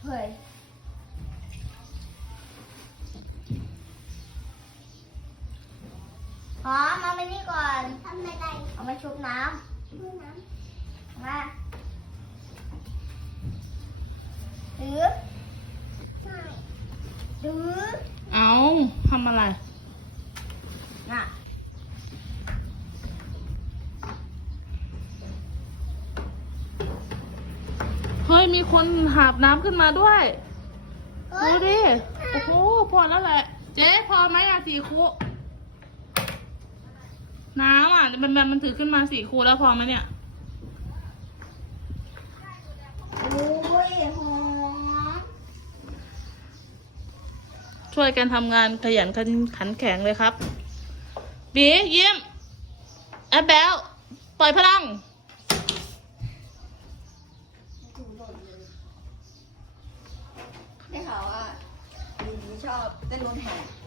เคยหอมมาไปนี่ก่อนทำอะไรเอามาชุบน้ดูน้ำมาถือำใช่ถือเอาทำอะไร น่ะ ยมีคนหาบน้ำขึ้นมาด้วยเฮ้ดูยดิโอ้โหพอแล้วแหละ เจ๊พอไหมอะสี่คูน้ำอะมันมันมันถือขึ้นมาสี่คูแล้วพอไหมเนี่ยโอ้ยหอมช่วยกันทำงานขยันขันขันแข็งเลยครับบียิ้มแอบแบลปล่อยพลัง ได้ข่าวว่าลินชอบเต้นรถแห่